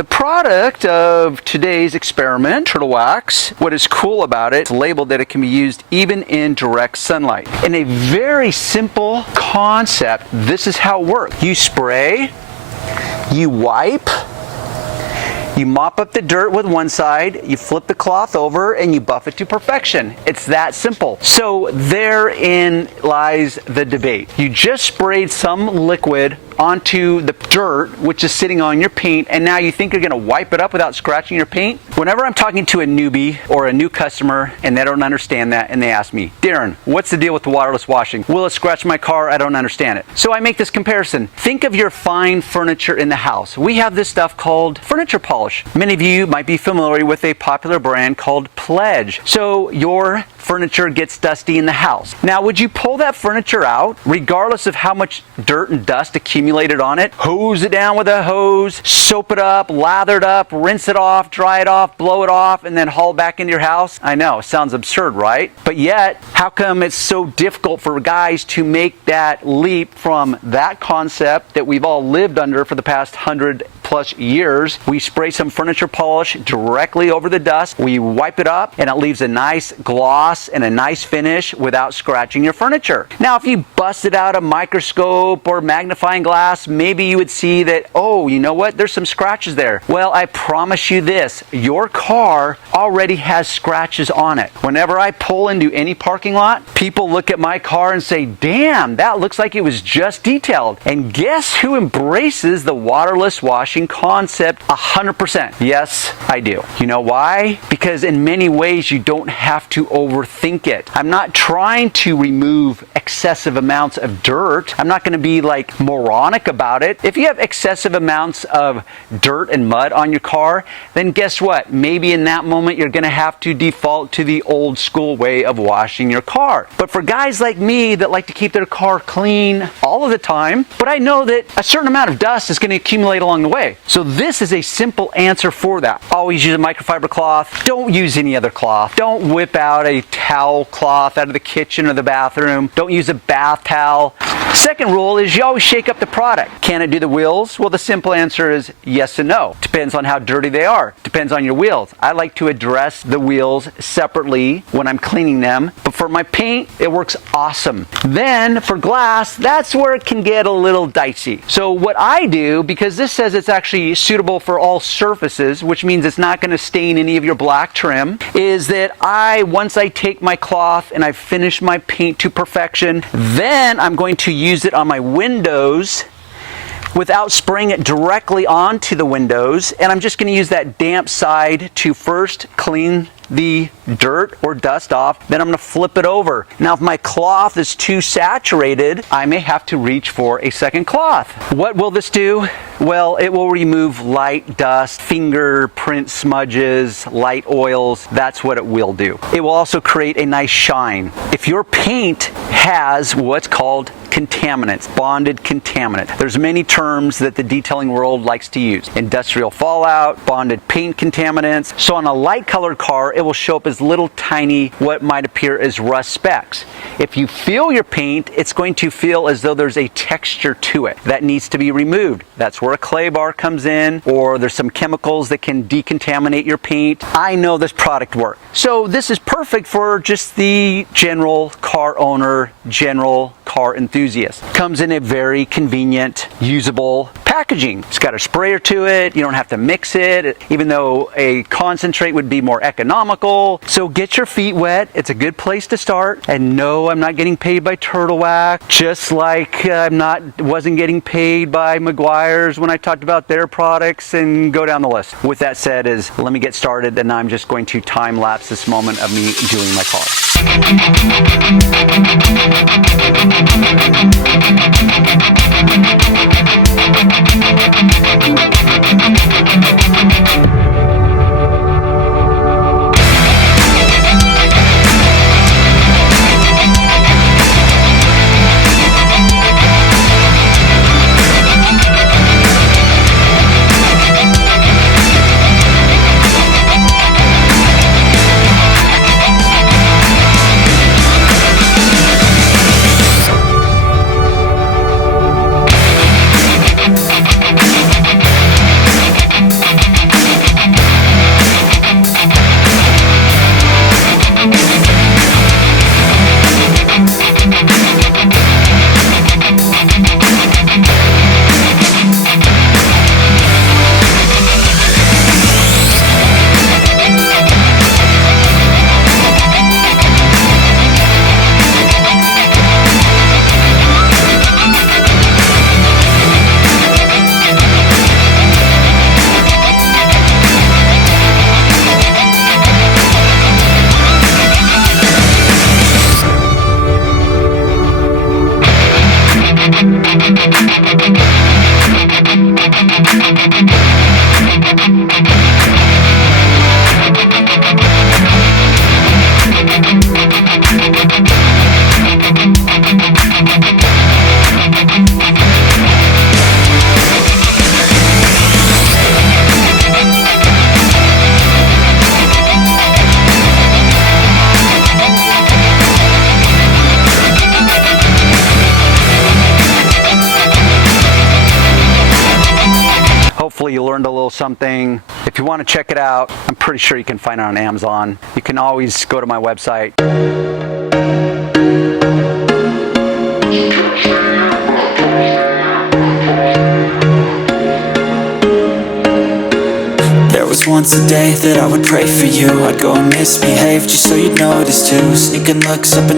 The product of today's experiment, Turtle Wax, what is cool about it, it's labeled that it can be used even in direct sunlight. In a very simple concept, this is how it works. You spray, you wipe, you mop up the dirt with one side, you flip the cloth over, and you buff it to perfection. It's that simple. So therein lies the debate. You just sprayed some liquid onto the dirt, which is sitting on your paint, and now you think you're going to wipe it up without scratching your paint? Whenever I'm talking to a newbie or a new customer and they don't understand that, and they ask me, Darren, what's the deal with the waterless washing? Will it scratch my car? I don't understand it. So I make this comparison. Think of your fine furniture in the house. We have this stuff called furniture polish. Many of you might be familiar with a popular brand called Pledge. So your furniture gets dusty in the house. Now, would you pull that furniture out, regardless of how much dirt and dust accumulated on it, hose it down with a hose, soap it up, lather it up, rinse it off, dry it off, blow it off, and then haul it back into your house? I know, it sounds absurd, right? But yet, how come it's so difficult for guys to make that leap from that concept that we've all lived under for the past 100+ years? We spray some furniture polish directly over the dust, we wipe it up, and it leaves a nice gloss and a nice finish without scratching your furniture. Now, if you busted out a microscope or magnifying glass, maybe you would see that, oh, you know what, there's some scratches there. Well, I promise you this, your car already has scratches on it. Whenever I pull into any parking lot, people look at my car and say, damn, that looks like it was just detailed. And guess who embraces the waterless washing concept 100%? Yes, I do. You know why? Because in many ways you don't have to overthink it. I'm not trying to remove excessive amounts of dirt. I'm not going to be like moronic about it. If you have excessive amounts of dirt and mud on your car, then guess what? Maybe in that moment you're going to have to default to the old school way of washing your car. But for guys like me that like to keep their car clean all of the time, but I know that a certain amount of dust is going to accumulate along the way. So this is a simple answer for that. Always use a microfiber cloth. Don't use any other cloth. Don't whip out a towel cloth out of the kitchen or the bathroom. Don't use a bath towel. Second rule is you always shake up the product. Can it do the wheels? Well, the simple answer is yes and no. Depends on how dirty they are. Depends on your wheels. I like to address the wheels separately when I'm cleaning them, but for my paint, it works awesome. Then for glass, that's where it can get a little dicey. So what I do, because this says it's actually suitable for all surfaces, which means it's not going to stain any of your black trim, is that once I take my cloth and I finish my paint to perfection, then I'm going to use it on my windows without spraying it directly onto the windows, and I'm just going to use that damp side to first clean the dirt or dust off, then I'm going to flip it over. Now, if my cloth is too saturated, I may have to reach for a second cloth. What will this do? Well, it will remove light dust, fingerprint smudges, light oils. That's what it will do. It will also create a nice shine. If your paint has what's called contaminants, bonded contaminant. There's many terms that the detailing world likes to use. Industrial fallout, bonded paint contaminants. So on a light colored car, it will show up as little tiny, what might appear as rust specks. If you feel your paint, it's going to feel as though there's a texture to it that needs to be removed. That's where a clay bar comes in, or there's some chemicals that can decontaminate your paint. I know this product works. So this is perfect for just the general car owner, general car enthusiast. Comes in a very convenient, usable packaging. It's got a sprayer to it. You don't have to mix it, even though a concentrate would be more economical. So get your feet wet. It's a good place to start. And no, I'm not getting paid by Turtle Wax, just like wasn't getting paid by Meguiar's when I talked about their products, and go down the list. With that said, let me get started, and I'm just going to time lapse this moment of me doing my car. hopefully you learned a little something. If you want to check it out, I'm pretty sure you can find it on Amazon. You can always go to my website. There was once a day that I would pray for you. I'd go and misbehave just so you'd notice too. Sneaking looks up and